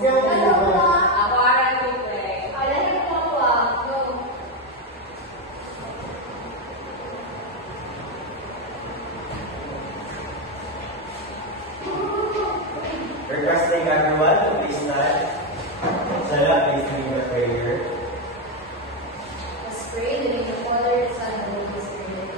Requesting everyone to please stand. Sala, please make the prayer. Let's pray in the name of the Father, the Son, and the Holy Spirit.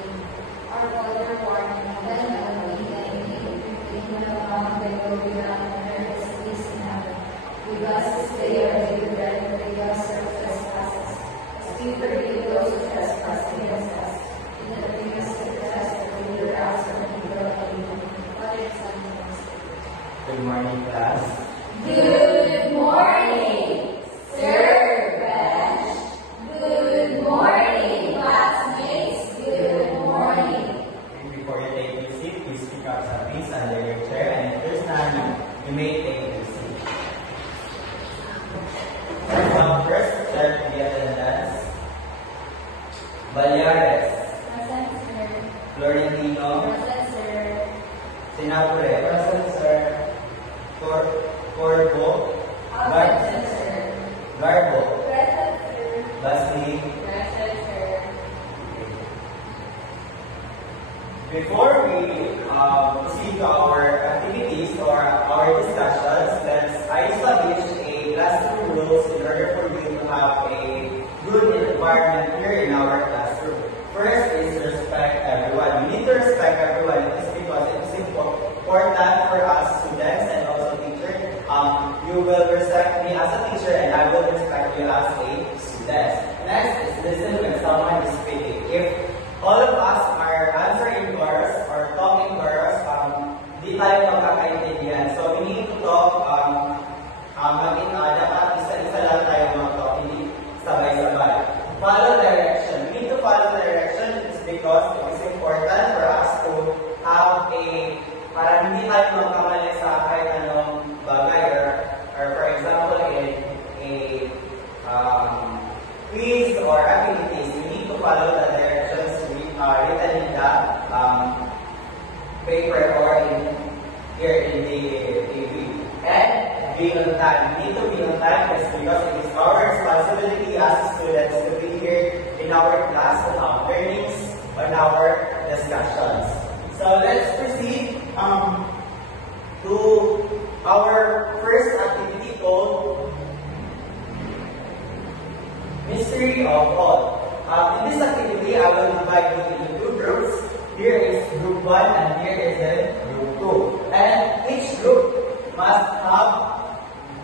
Our Father, who art in heaven, hallowed be thy name. Thy kingdom come, thy will be done on earth as it is in heaven. Give us this day our daily bread, and forgive us our trespasses, as we forgive those who trespass against us. And not bring us to test, but deliver us from evil. Amen. Father, Son, and Holy Spirit. Good morning, class. Good morning, Sir Besh. Good morning, classmates. Good morning. Before you take your seat, please pick up some things under your chair, and if you're standing, you may take your seat. First, start the attendance. Balyares. Present, sir. Florentino. Present, sir. Sinapure. Present, sir. Corbo. Present, sir. Garbo. Present, sir. Basli. Present, sir. Before we proceed to our activities or our discussions, I established a classroom rules in order for you to have a good environment here in our classroom. First is respect everyone. We need to respect everyone. It is because it is important for us students and also teachers. You will respect me as a teacher and I will respect you as a student. Next is listen when someone is speaking. If all of us are answering chorus or talking chorus, di tayo magkakaintindihan. So we need to talk, dapat isa-isa lang tayo mag-talk, hindi sabay-sabay. Follow direction. We need to follow direction. It's because it is important for us to have para hindi tayo magkamali sa kahit anong bagay or for example, in a quiz or activities, we need to follow the directions written in the paper or here in the TV. And be on time. We need to be on time because it is our responsibility as students to be here in our class on our learnings, on our discussions. So let's proceed to our first activity called Mystery of All. In this activity, I will divide you into two groups. Here is group 1 and here is group 2. And each group must have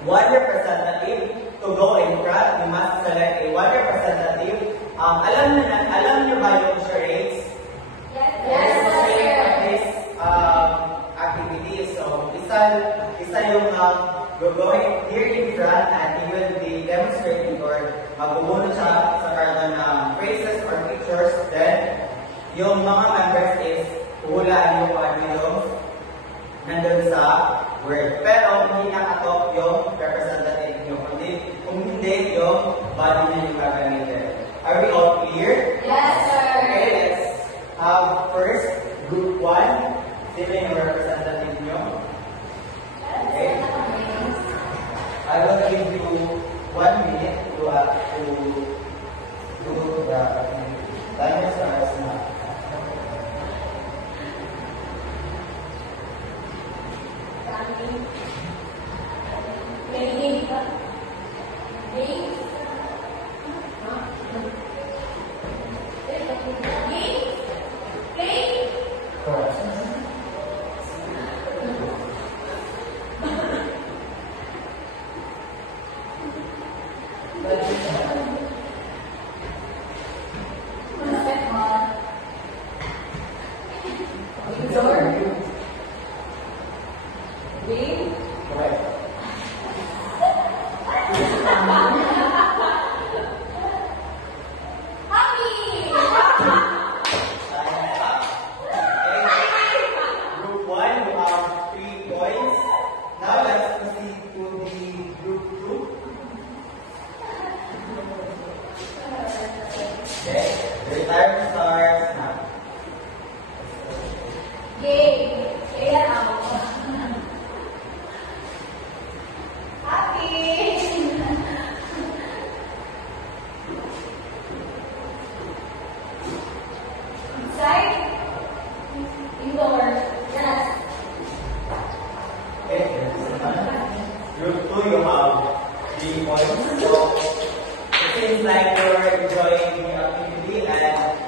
one representative to go in front. You must select a one representative. Alam niyo ba yung charades? Yes, sir. This activity. So, isa yung going here in front and he will be demonstrating or magbubunod siya sa karton ng phrases or pictures. Then, yung mga members is hulaan yung ano yung nandun sa word. Pero hindi nakatok yung representative nyo. Kung hindi, yung body nyo yung gagamitin. Are we all clear? Yes, sir. Okay, let's have first group 1. Sino yung representative nyo? Okay. I will give you 1 minute to do the timer starts now. Correct. Group 2, you have 3 points. So, it seems like you're enjoying the activity and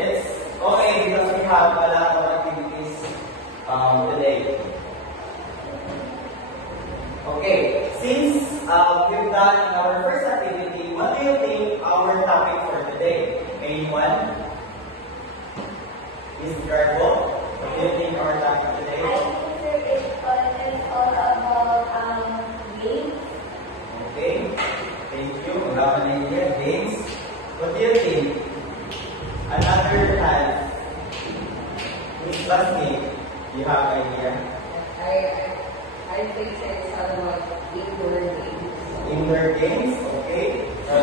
it's okay because we have a lot of activities today. Okay, since we've done our first activity, what do you think our topic for today? Anyone? Ms. Garbo, what do you think our topic today? I think it's all about games. Okay, thank you. We have an idea. Games. What do you think? Another hand. Ms. Basmi, you have an idea? I think it's all about indoor games. Indoor games, okay. So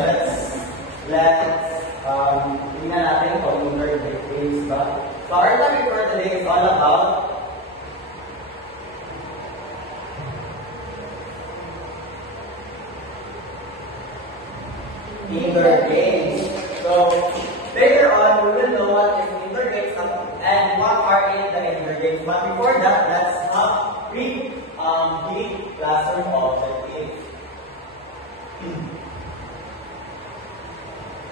let's tingnan natin kung indoor games ba. So our topic for today is all about indoor games. So later on we will know what is indoor games and what are in the indoor games. But before that, let's have brief the classroom objective.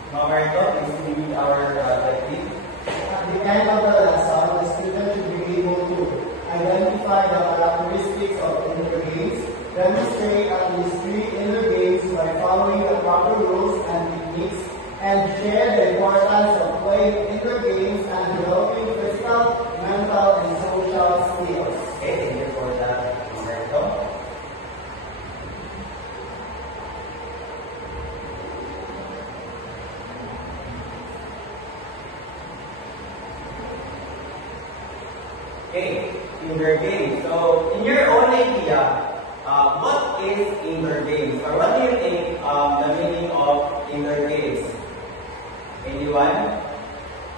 Mamarito, please read our objective. At the end of the lesson, the student should be able to identify the characteristics of indoor games, demonstrate at least 3 indoor games by following the proper rules and techniques, and share the importance of playing indoor games and developing physical, mental, and social skills. Okay, thank you for that, Mamarito. Okay, indoor games. So, in your own idea, what is indoor games? Or what do you think the meaning of indoor games? Anyone?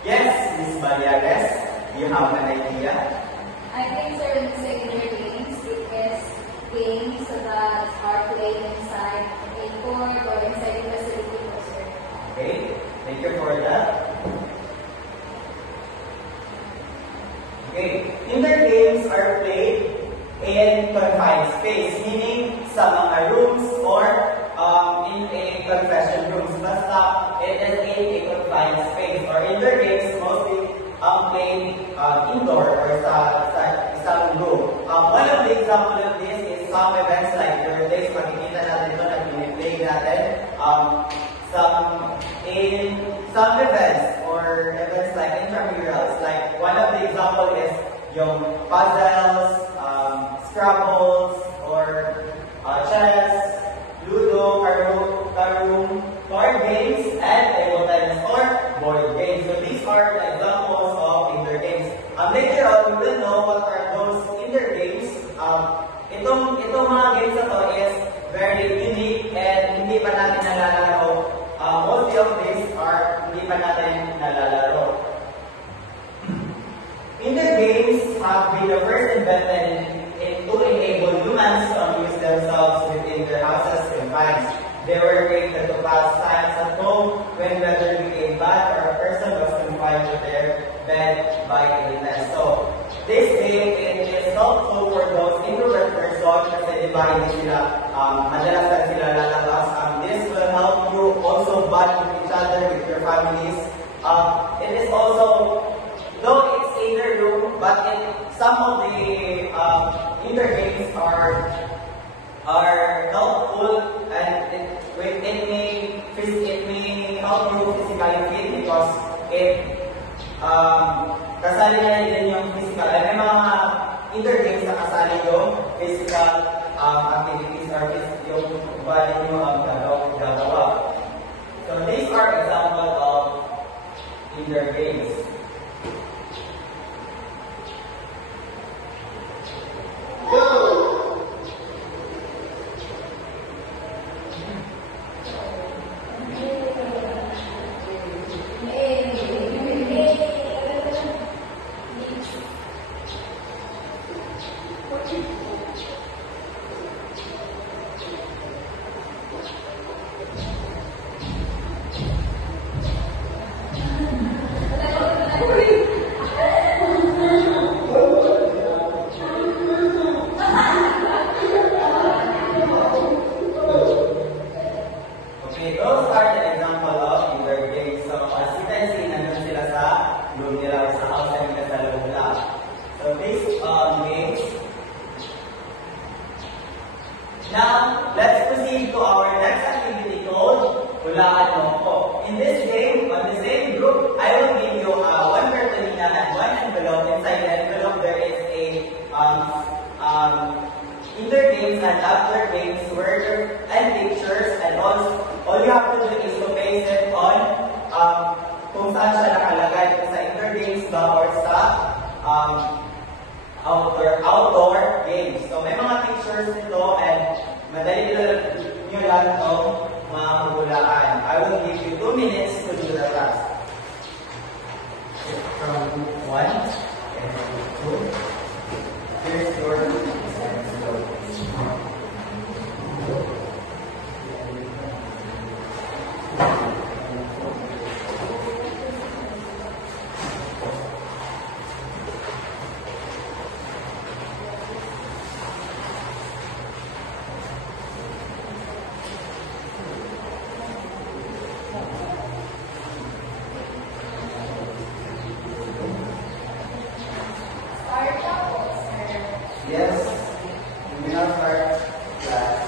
Yes, Ms. Marianes, you have an idea? I think sir, when you say indoor games, it is games that are played inside a court or inside the facility for sir. Okay, thank you for that. Okay, indoor games are played in confined space, meaning sa mga rooms or in a confession rooms. Basta it is in a confined space. Or indoor games mostly played indoor or sa isang room. One of the example of this is some events like birthdays. Makikita natin ito na piniplay natin. In some events or events like intramurals, like one of the example is yung puzzles, Scrabbles, or chess, Ludo, Caroom, card games, and table tennis or board games. So these are the examples of indoor games. Later on, we will know what are those indoor games. Itong mga games na to is very unique and hindi pa natin nalalaro. Most of these are hindi pa natin nalalaro. Indoor games have been the first invented to enable humans to amuse themselves within their houses and confines. They were created to pass time at home when weather became bad or a person was confined to their bed by illness. So, this game is helpful for those introvert persons kasi diba hindi sila madalas na sila lalabas. This will help you also bond with each other, with your families. It is also, though it's in your room, but some of the indoor games are helpful and it may help you physically fit because it kasali niya din yung physical. May mga indoor games na kasali yung physical activities or yung body nyo gagawa. So these are examples of indoor games. Now, let's proceed to our next activity called Hulaan Mo Ko. In this game, on the same group, I will give you one cartolina and one envelope. Inside the envelope, there is a inter games and outdoor games, word and pictures, and all you have to do is to base it on kung saan siya nakalagay, kung sa inter games ba or sa outdoor games. So may mga pictures nito and madali nyo lang itong mahulaan. I will give you 2 minutes to do the task. From group 1 and group 2, here's your yes, we will now start class.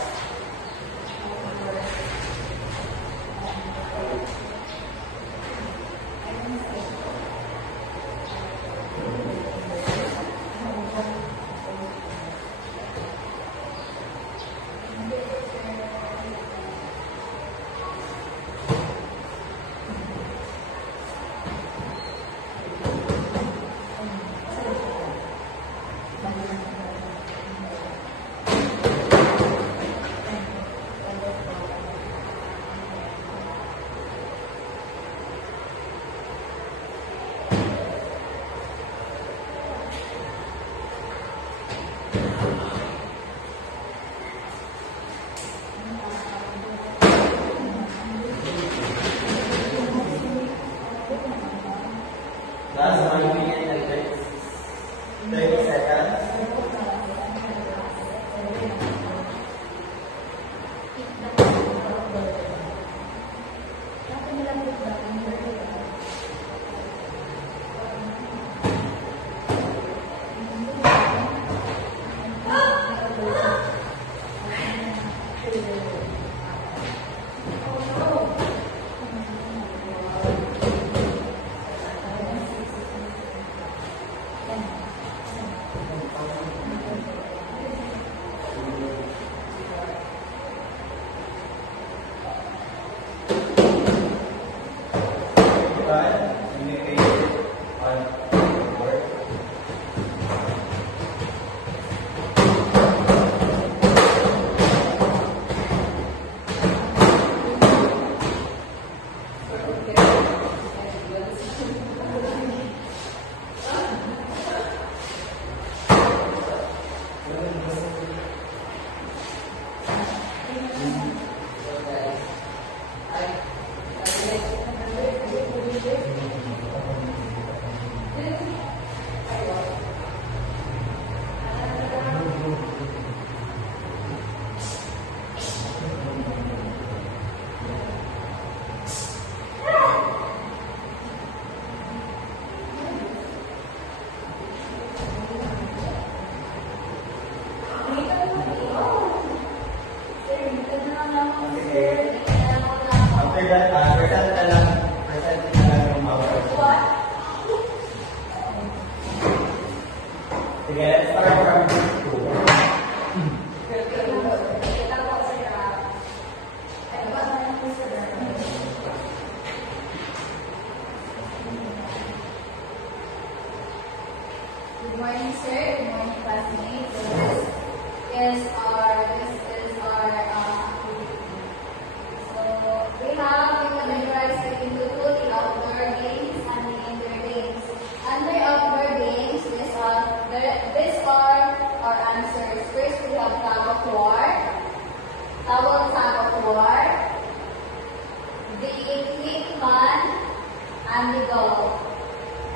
Last 1 minute and 30 seconds. Sige, let's start from group 2. Good morning, sir. Good morning, classmates. So this is our activity. So we have categorized it into two: the outdoor games and the indoor games. Under outdoor games, these are our answers. First, we have tug of war, tug of war, the quick man, and the golf.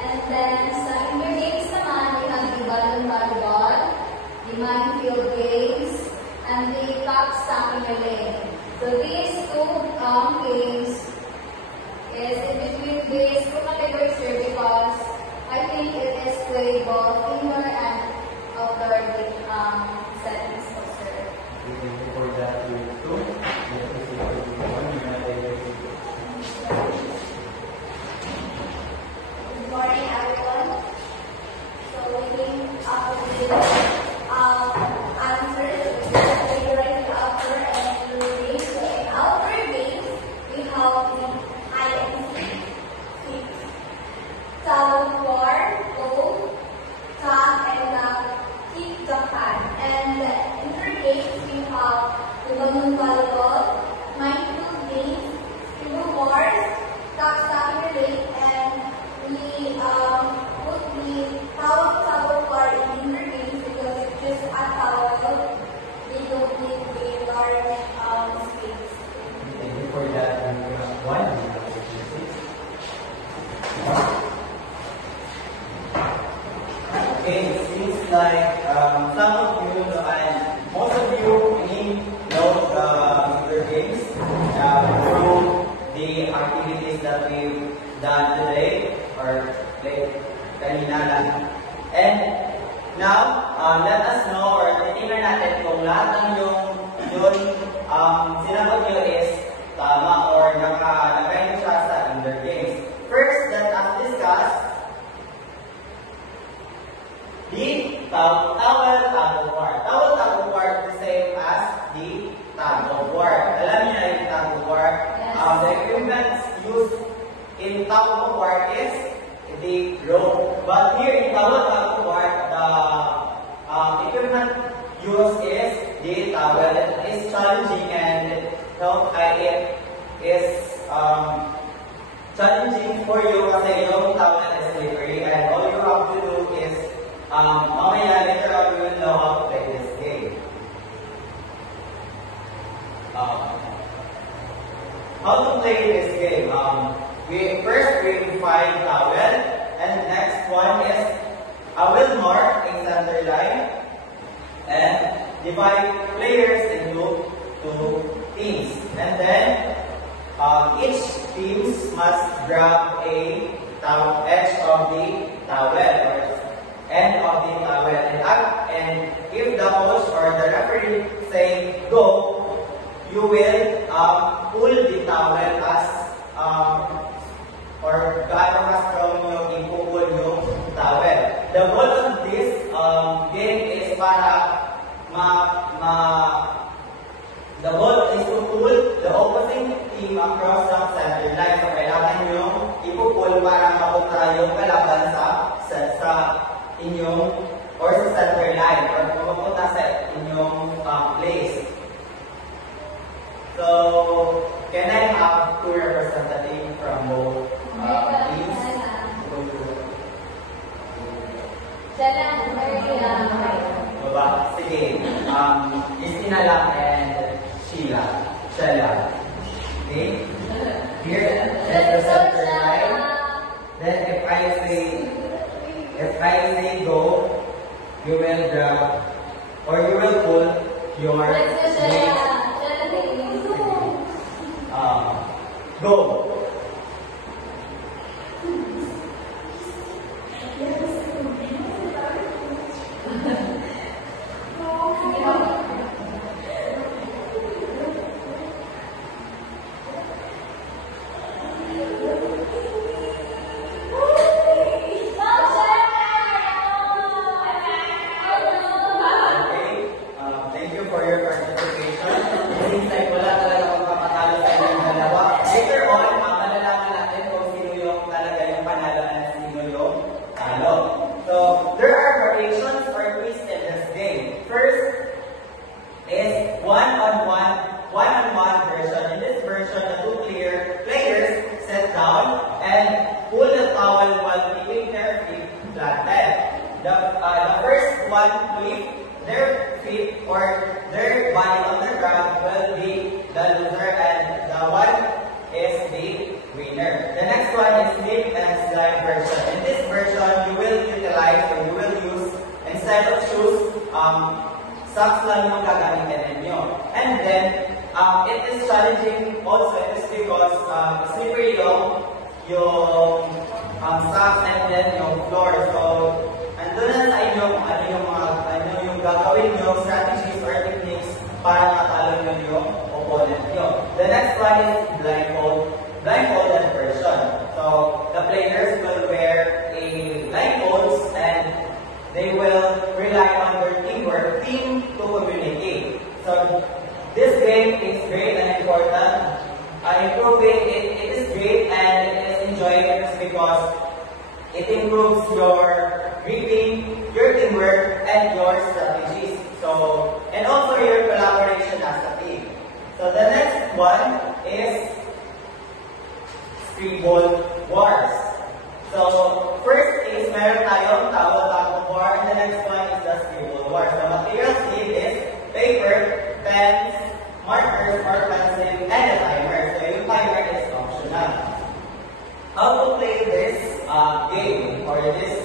And then sa indoor games naman, we have the balloon volleyball, the minefield games, and the cup stacking relay. So these two games is in between these two categories here because I think it is played both indoor and outdoor settings, sir. Balloon volleyball, mindful games, scribble wars, tap relate, and we put the towel war in indoor games because it's just a towel. We don't need a large space. Thank you for that one. Okay, it seems like some of you and most of you know the games through the activities that we've done today or like kanina lang. And now, let us know or titingnan natin kung lahat ng yun sinagot nyo is tama or nakain siya sa indoor games. First, let us discuss the towel tug of war. Towel tug of war is the same as the tug of war. Alam niyo na yung tug of war? The equipment used in tug of war is the rope. But here in towel tug of war, the equipment used is the towel. It is challenging and it is challenging for you kasi yung towel is slippery and all you have to do is mamaya later on you will know how to play this game. How to play this game? We find towel, and next one is I will mark a center line and divide players into two teams, and then each team must grab a edge of the towel or end of the towel, and if the coach or the referee say go, you will pull the towel as or gaano ka strong yung ipupul yung towel. The goal of this game is para the goal is to pull the opposing team across the center line. So kailangan nyo ipupul para mapunta yung kalaban sa inyong or sa center line or pumunta sa inyong place. So, can I have two representatives from both teams? Baba, sige. Christina lang and Sheila. Okay? Here, that's the center line. Then if I say go, you will grab or you will pull your weight. Go. The first one to lift their feet or their body on the ground will be the loser and the one is the winner. The next one is slip and slide version. In this version, you will utilize or you will use, instead of shoes, socks lang yung gagamitin ninyo. And then, it is challenging also it is because slippery yung socks and then yung floor. So, andun na sa inyo kung ano yung gagawin nyo, strategies or techniques para matalo nyo yung opponent nyo. The next one is blindfolded version. So, the players will wear a blindfolds and they will rely on their teamwork, to communicate. So, this game is great and important. It is great and it is enjoyable because it improves your reading, your teamwork, and your strategies. So, and also your collaboration as a team. So the next one is Scribble Wars. So first is meron tayong tago-tago war, and the next one is the Scribble Wars. The materials needed is paper, pens, markers or pencil, and a timer. So yung timer is optional. How to play this game or this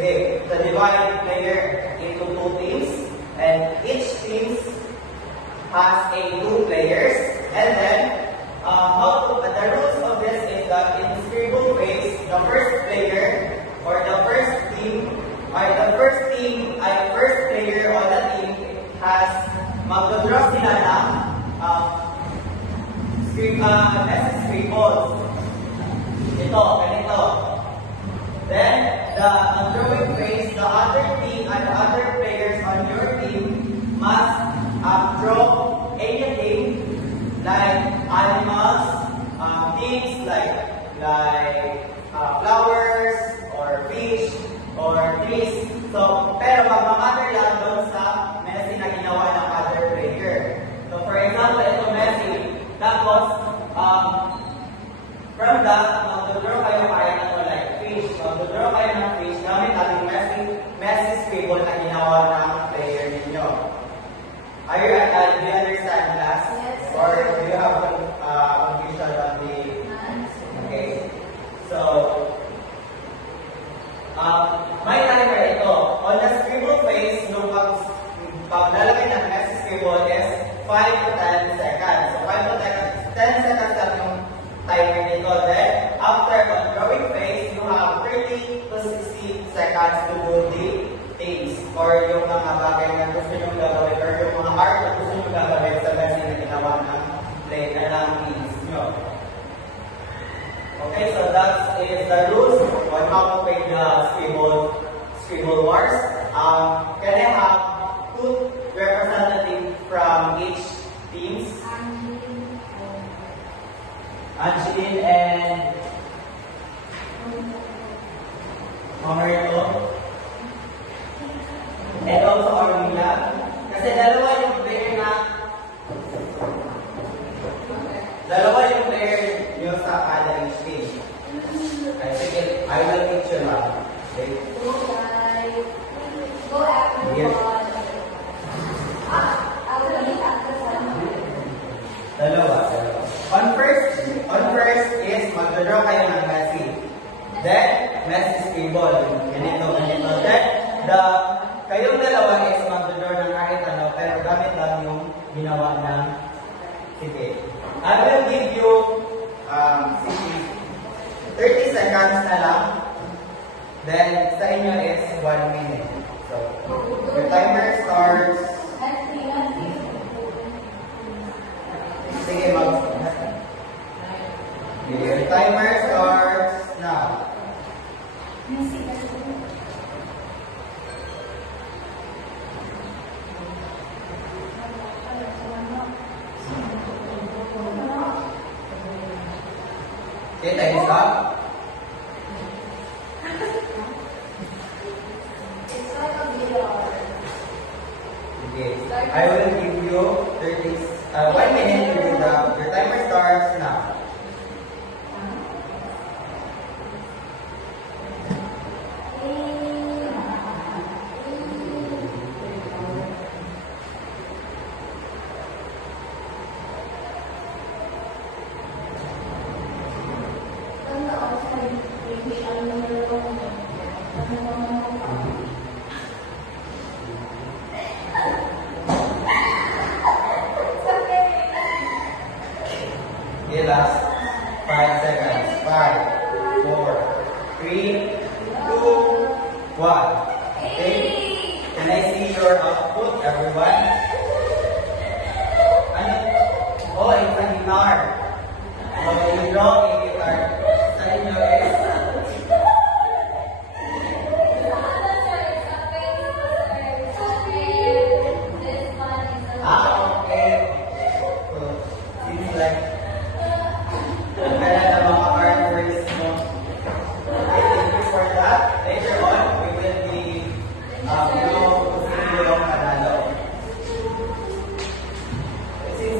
game? So divide player into two teams, and each team has two players, and then the rules of this is that in Scribble phase, the first player or the first player on the team has mag-draw sila ng scribbles. Ito, ganito. Then, the drawing phase, the other team and the other players on your team must draw anything like animals, things like flowers or fish or trees. So, pero magmamatter lang doon sa Messi na ginawa ng other player. So, for example, ito Messi. Tapos, from that, mag-draw kayo kaya na like fish. Mag-draw kayo ng fish gamit ating Messi scribble na ginawa ng player ninyo. Do you understand, class? Yes. Or do you have confusion on the... Okay. So, may timer ito. On the scribble phase, yung paglalagay ng Messi scribble is 5 to 10 seconds. So, 5 to 10 seconds lang yung timer nito. Then, after on drawing phase, you have 30 to 60 seconds to do the things or yung mga bagay na gusto nyo gagawin or yung mga art na gusto nyo gagawin sa Messi na ginawa ng play na ng teams nyo. Okay, so that is the rules on how to play the Scribble Wars. Can I have two representatives from each teams? Angeline and Mamarito. And also Armina. Kasi dalawa yung player nyo sa kada each team. I think I will teach you now. Okay? Go after Yes. Dalawa. On first is mag-draw kayo ng Messi. Then, Messi scribble. Ganito. Then, kayong dalawa is mag-draw ng kahit ano, pero gamit lang yung ginawa ng sige. I will give you 30 seconds na lang. Then, sa inyo is 1 minute. So, your timer starts. Sige, your timer starts now. Okay, time is up. It's like a video. Okay, I will give you 1 minute to do that. Your timer starts now.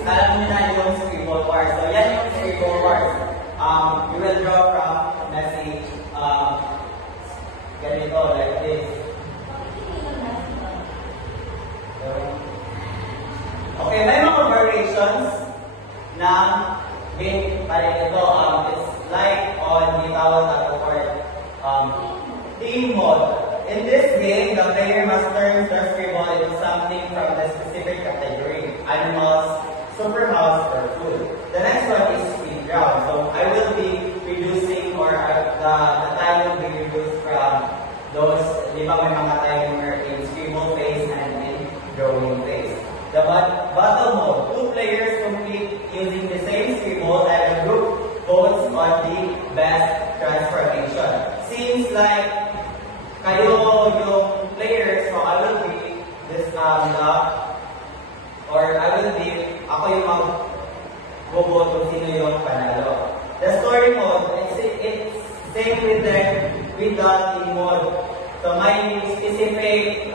alam niyo na yung scribble bars. So, yan yung scribble bars. You will draw from message, ganito, like this. Okay, may mga variations ng game pa rin ito. It's like on the tawag natin for team mode. In this game, the player must turn their scribble into something from the specific category: animals, superhouse, or food. The next one is speed round. So I will be reducing, or the time will be reduced from those, di ba may mga timer in scribble phase and in drawing phase. The battle mode, 2 players compete using the same scribble and the group votes on the best transformation. Seems like kayo yung players, so I will be this ako yung mag-vote kung sino yung panalo. The story mode, it's same with the team mode. So may specific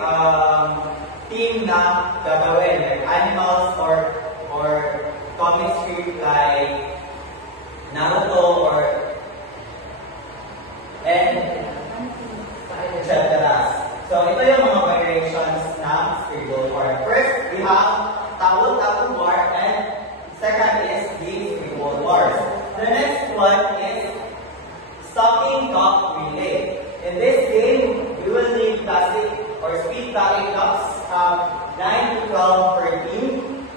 team na gagawin, like animals or comic strip like Naruto and etc. So ito yung mga variations ng scribble bar. First, we have towel bar, and second is the scribble bars. The next one is stocking cup relay. In this game, you will need classic or speed talking cups, 9 to 12 per team,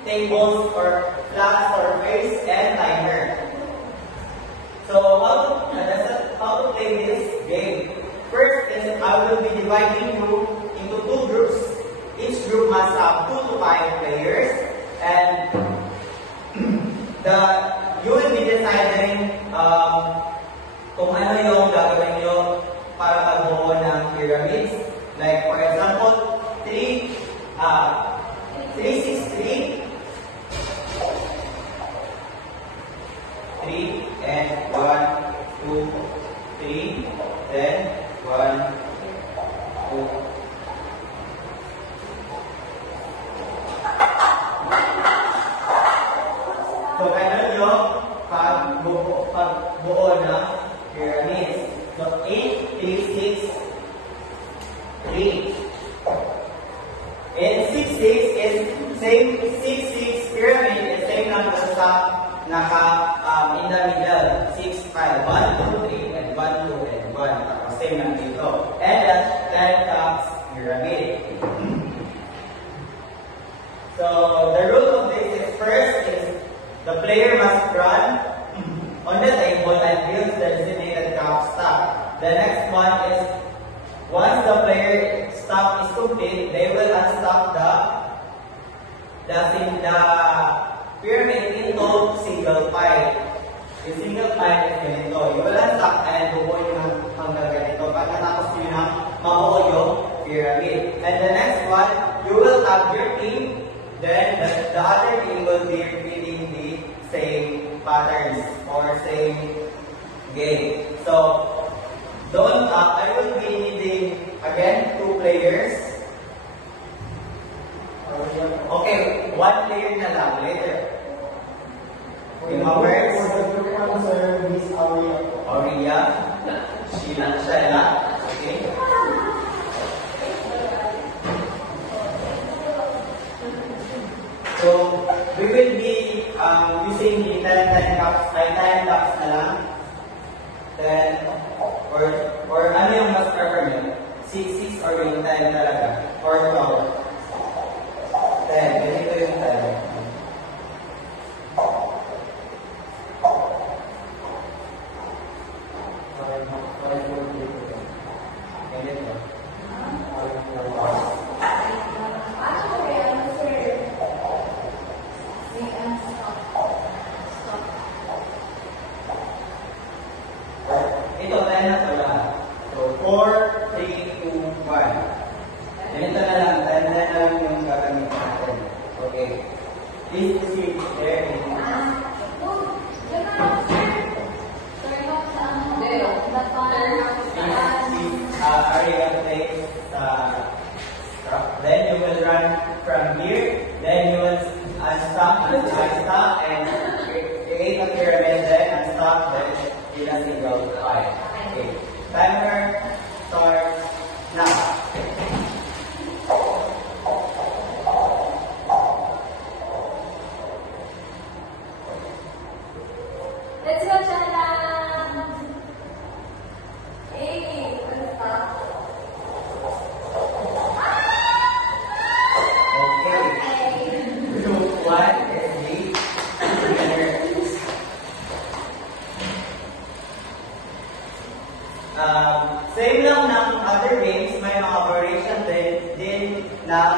tables or flat surface, and timer. So how to play this game? First is I will be dividing you into 2 groups. Each group must have 2 to 5 players, and you will be deciding kung ano yung gagawin nyo para magbuo ng pyramids. Like for example, 3, 6, 3, 3, and 1, 2, 3, then 1, 2. So, kailan nyo pagbuo ng pyramids. So, 8, 3, 6, 3. And 6, 6 is same, 6, 6 pyramid is same number sa in the middle. 6, 5, 1, 2, 3, and 1, 2, and 1. Tapos same lang dito. And that's 10 cups pyramid. So, the rule of this is first is the player must run on the table and build the designated cup stack. The next one is once the player stack is complete, they will unstack the pyramid into single pile. Yung single pile is ganito. You will unstack and bubuo yung hanggang ganito. Pagkatapos nyo na mabuo yung pyramid. And the next one, you will have your team. Then the other team will be repeating the same patterns or same game. So, I will be needing again 2 players. Okay, 1 player na lang later. Yung words. Miss Aurea. Sheila. Okay. So, we will be using the 10 cups na lang. 10, or ano yung mas prefer nyo? 6 or yung 10 talaga? Or 12? 10, ganito yung 10. Ganito. Ito, 10 na ito lahat. So, 4, 3, 2, 1. Ganito na lang, 10 na lang yung gagamit natin. Okay. Please proceed there. Area place then you will run from here, then you will stop and create a pyramid, then unstop, then in a single file. Okay. Timer starts now. Let's go, Chana! Hey, unstop. Okay. Group 1 is the winner. Same lang ng other games, may mga variation din ng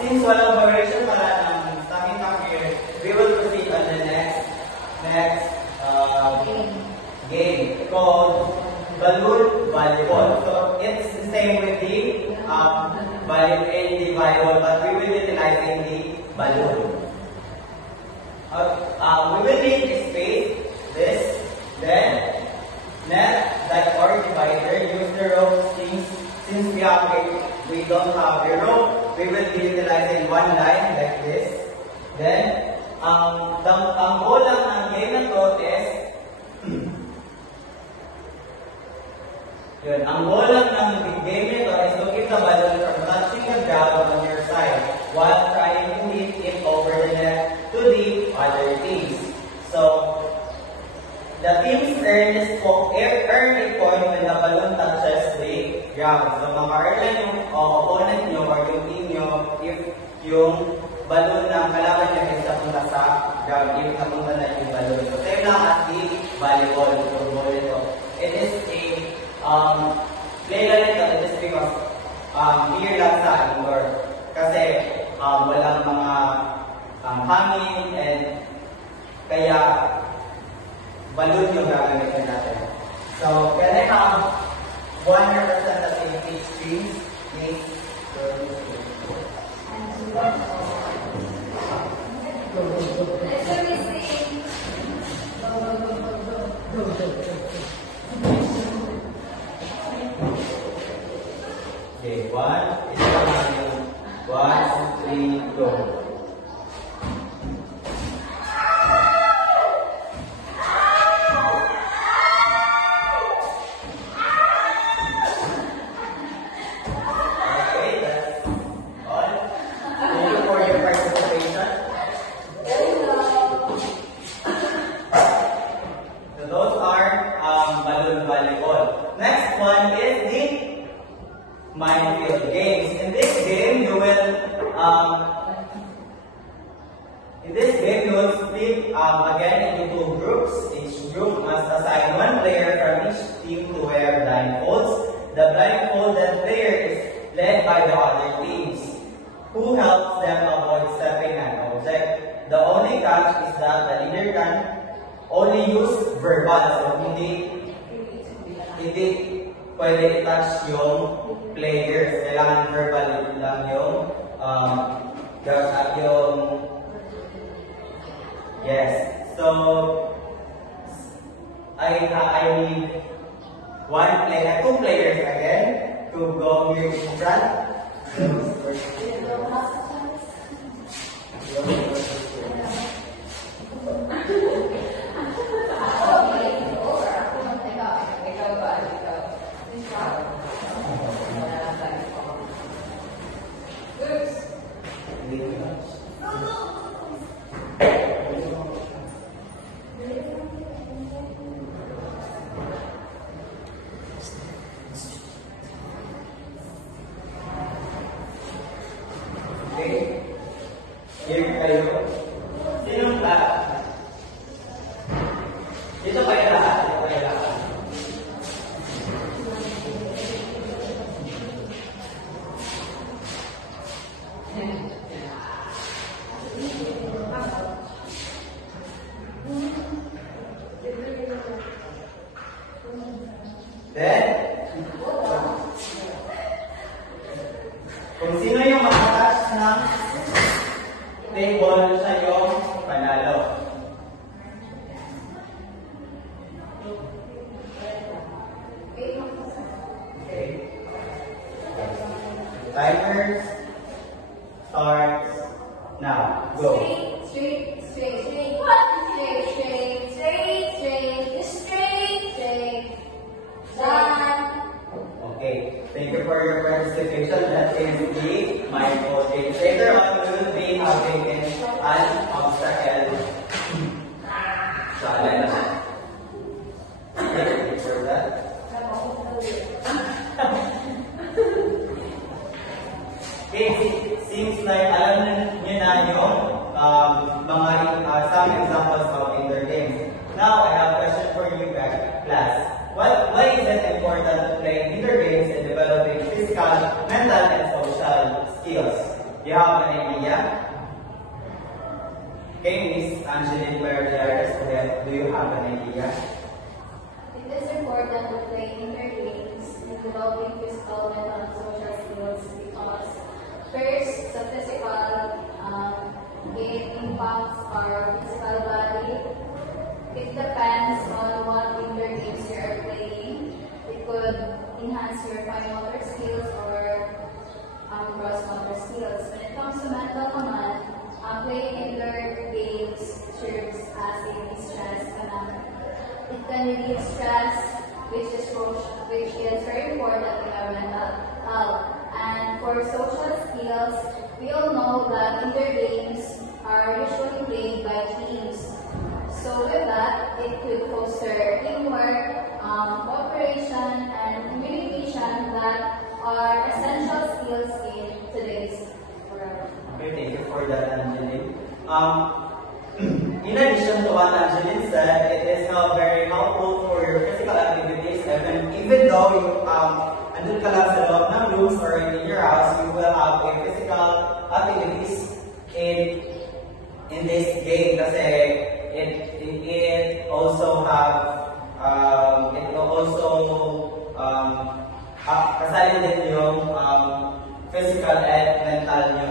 since walang variation para ng stamina here, we will proceed on the next game called balloon volleyball. So it's the same with the volleyball, but we will utilizing the balloon. We will need a space, this, then net, like or divider, use the rope since we don't have a rope, we will be utilizing one line like this. Then, ang goal lang ng game na to is yun, ang goal lang ng game nito is to keep the balloon from touching the ground on your side while trying to hit it over the net to the other teams. So, the teams earn a point when the balloon touches the ground. So, maka-earn lang yung opponent nyo or yung team nyo if yung balloon ng kalaban nyo is napunta sa ground, if napunta na yung balloon. So, same lang as the volleyball. So, ito. It is a play lang ito just because here lang sa indoor. Kasi walang mga hangin and kaya balloon yung gagamitin natin. So, can I have one representative each team? Please. Let's go, Missy. Okay, one, one, three, go. Minefield games. In this game, you will split again into two groups. Each group must assign one player from each team to wear blindfolds. The blindfolded player is led by the other teams, who helps them avoid stepping on object. The only catch is that the leader can only use verbal, so hindi pwede i-touch yung players. Kailangan verbal lang yung yes. So I need two players again to go here in front. Here kayo. Sinong lahat? Dito kayo lahat. Dito kayo lahat. Then, kung sino yung makatouch ng table sa yung panalo. Okay. starts now. Go. Straight, straight, straight. What? Straight, straight, straight, straight. Just straight, straight. Done. Okay. Thank you for your participation. That is the Michael James. Later on, we will be having an obstacle challenge. Thank you for that. Okay, seems like alam niyo na yung some examples of indoor games. Now, I have a question for you guys, class. Why is it important to play indoor games in developing physical, mental, and social skills? Do you have an idea? Okay, Miss Angeline Perez, do you have an idea? It is important to play indoor games in developing physical, mental, and social skills because first, the physical game impacts our physical body. It depends on what indoor games you are playing. It could enhance your fine motor skills or gross motor skills. When it comes to mental command, playing indoor games serves as a stress management. It can relieve stress, which is very important in our mental health. And for social skills, we all know that indoor games are usually played by teams. So with that, it could foster teamwork, cooperation, and communication that are essential skills in today's world. Okay, thank you for that, Angeline. In addition to what Angeline said, it is very helpful for your physical activities. Even though you andun ka lang sa loob ng rooms or in your house, you will have a physical activities in this game kasi it also kasali din yung physical and mental nyo.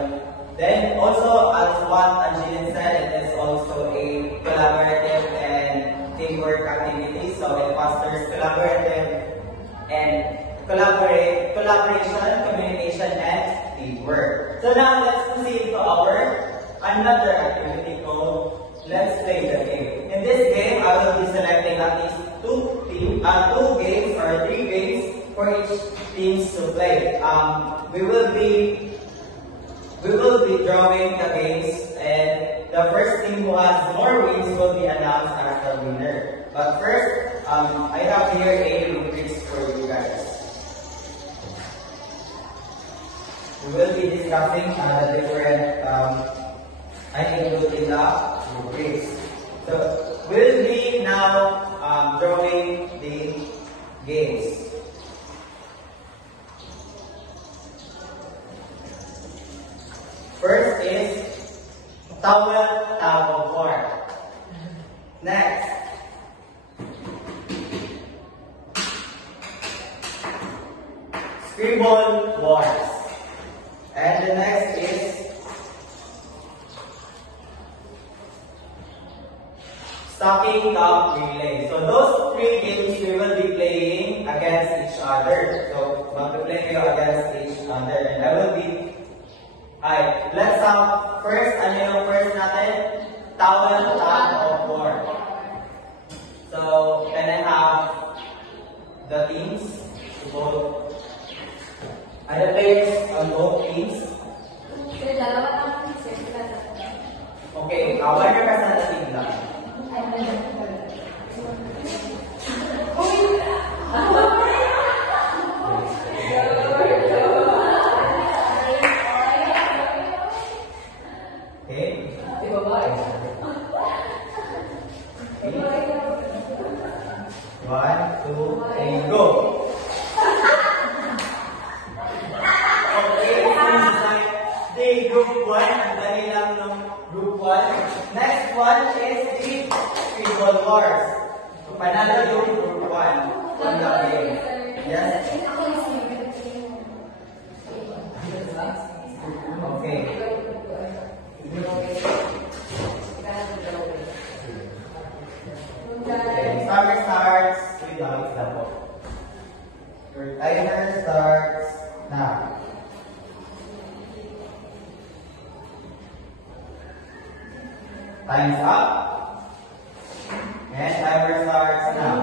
Then also, as what Angeline said, it is also a collaborative and teamwork activity. So it fosters collaboration, communication, and teamwork. So now let's proceed to our another activity called Let's Play the Game. In this game, I will be selecting at least two games or 3 games for each teams to play. We will be drawing the games, and the first team who has more wins will be announced as the winner. But first, I have here a rubrics for you guys. We will be discussing the different include in the rubrics. So we'll be now drawing the games. First is towel tug of war. Next, scribble wars. And the next is stocking cup relay. So those 3 games we will be playing against each other. So magpe-play kayo against each other. And I will be let's have first, ano yung first natin? Towel tug of war. So, can I have the teams to both? The players on both teams? Okay, winner ka sa team lang. Next one is the scribble wars. Panalo yung group 1 from the game. Yes? Okay. Timer starts with the example. Your timer starts now. Time's up. And timer starts now.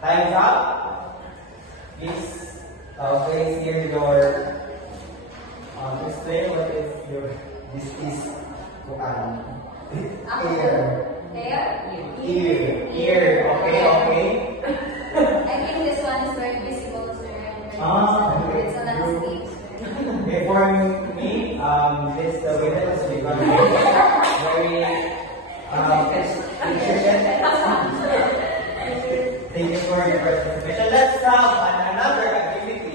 Time's up. Please place here your explain what is your this is ear. Ear. Okay. I think this one is very visible, sir. It's a landscape, sir. Okay, for me, this the way that it's become very thank you for your participation. Let's have another activity.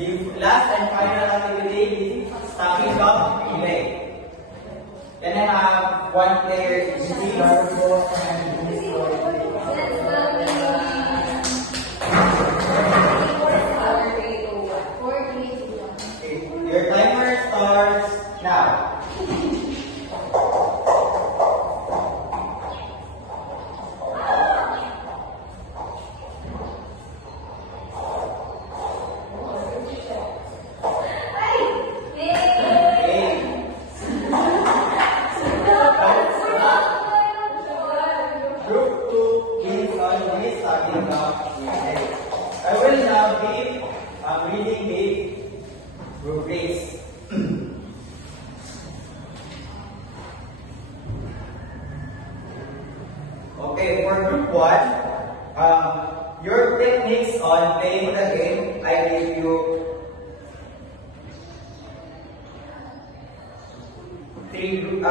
The last and final activity is stacking up relay. Then I have one player each team. Your timer starts now. Group 2 is on this starting now. I will now be reading the rubrics. Okay, for group 1, your techniques on playing the game, I give you three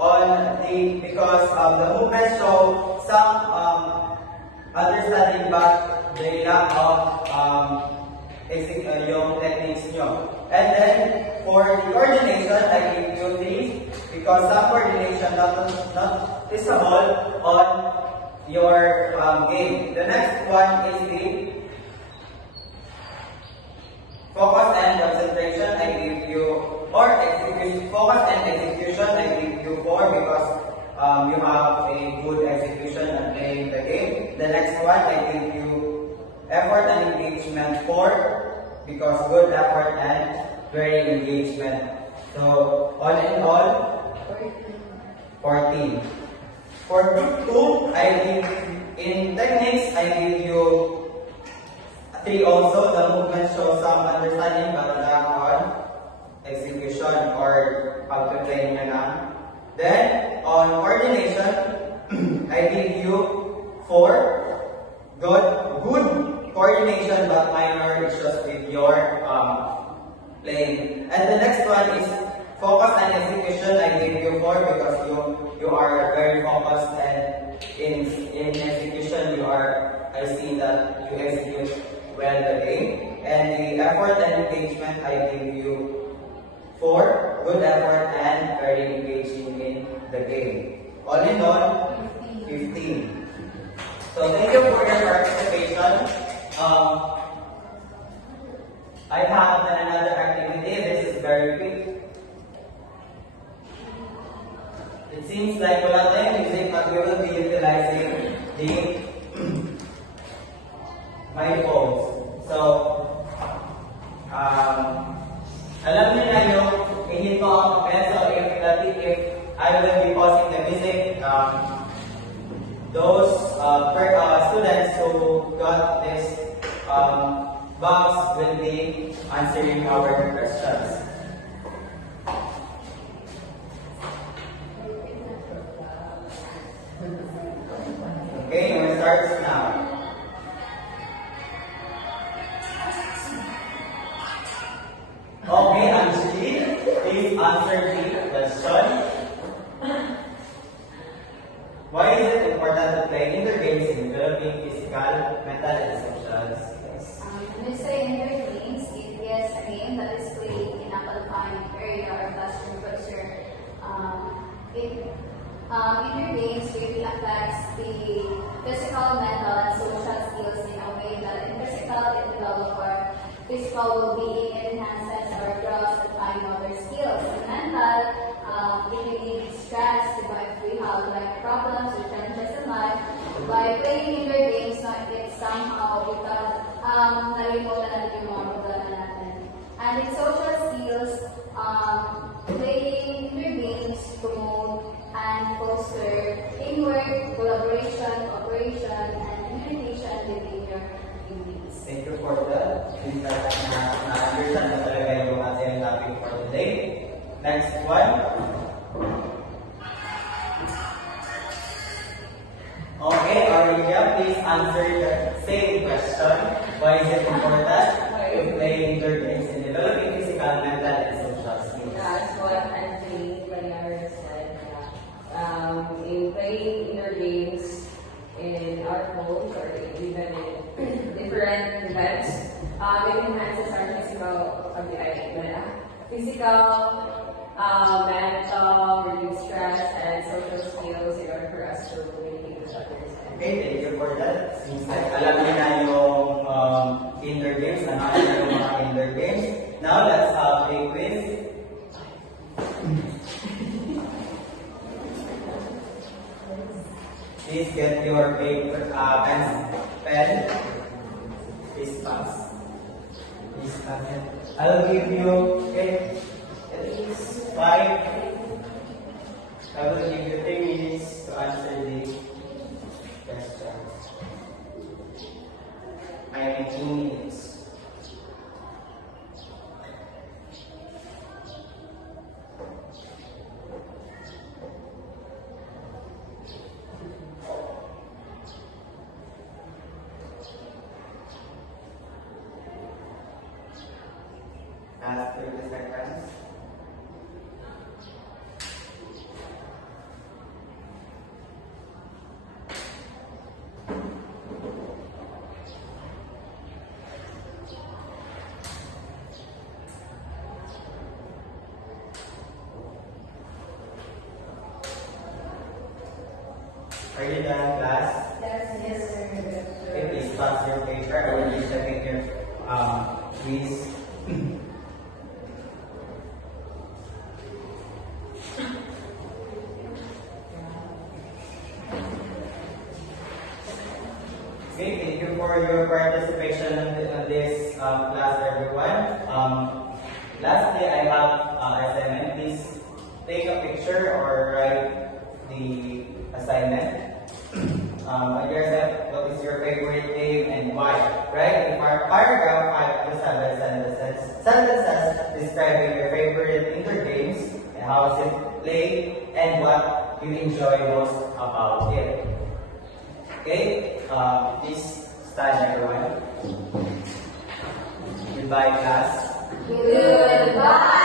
on the because the movements show some understanding but they lack of yung techniques nyo. And then for the coordination, I give you 3 because some coordination not visible on your game. The next one is the focus and concentration. I give you or execution. Focus and execution. I give you 4 because you have a good execution and playing the game. The next one I give you effort and engagement 4 because good effort and very engagement. So all in all 14. For group 2, I give in techniques I give you 3 also. The movement shows some understanding but lack on execution or how to play nyo na. Then on coordination, I give you 4. Good coordination but minor issues with your playing. And the next one is focus and execution. I give you 4 because you are very focused and in execution I see that you execute well the game. And the effort and engagement I give you 4, good effort and very engaging in the game. All in all, 15. So thank you for your participation. I have another activity. This is very quick. It seems like wala tayong music, but we will be utilizing the my phones. So, alam niyo na yung ihinto ang papel. So, if I will be pausing the music, those students who got this box will be answering our questions. Okay, we'll start now. Okay, Anjali, please answer the question. Why is it important to play indoor games in developing physical, mental, and social skills? When we say indoor games, it is a game that is played in a confined area or classroom structure. Indoor games really affects the physical, mental, and social skills in a way that in physical it develops our physical well-being, it enhances our crafts, and fine motor skills. And mental, if you need stress, if we have like problems or challenges in life, by playing indoor games, no, it somehow nalimutan natin yung mga problema natin. And in social skills, playing indoor games promote and foster teamwork, collaboration, cooperation, and communication within your communities. Thank you for that. Na-understand mo talaga yung ating topic for today. Next one. Okay, Aurelia, please answer the same question. Why is it important to play indoor games in developing physical, mental, and social skills? That's what Anthony Panyar said. In playing indoor games in our homes or even in different events, it enhances our physical, mental, reduce stress, and social skills in order for us to communicate with others. Okay, thank you for that. Seems like alam niyo na yung indoor games, ano yung mga indoor games. Now, let's have a quiz. Please get your paper, pen. Please pass. Please pass it. I'll give you at least 5. I will give you 3 minutes to answer the question. I am 2 minutes. As 30 seconds. Are you done, class? Yes, sir. Okay, please pass your paper. I will be checking your quiz. Okay, thank you for your participation in this class, everyone. Lastly, I have assignment. Please take a picture or write the assignment. What is your favorite game and why? Right? In paragraph 5 to 7 sentences describing your favorite indoor games and how is it played and what you enjoy most about it. Okay? Please stand, everyone. Goodbye, class. Goodbye.